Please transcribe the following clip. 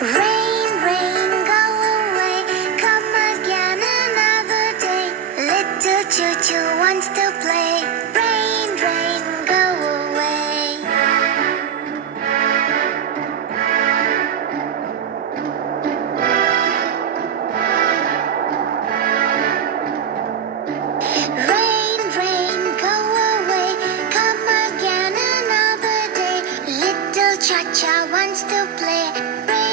Rain, rain, go away. Come again another day. Little choo-choo wants to play. Rain, rain, go away. Rain, rain, go away. Come again another day. Little cha-cha wants to play. Rain,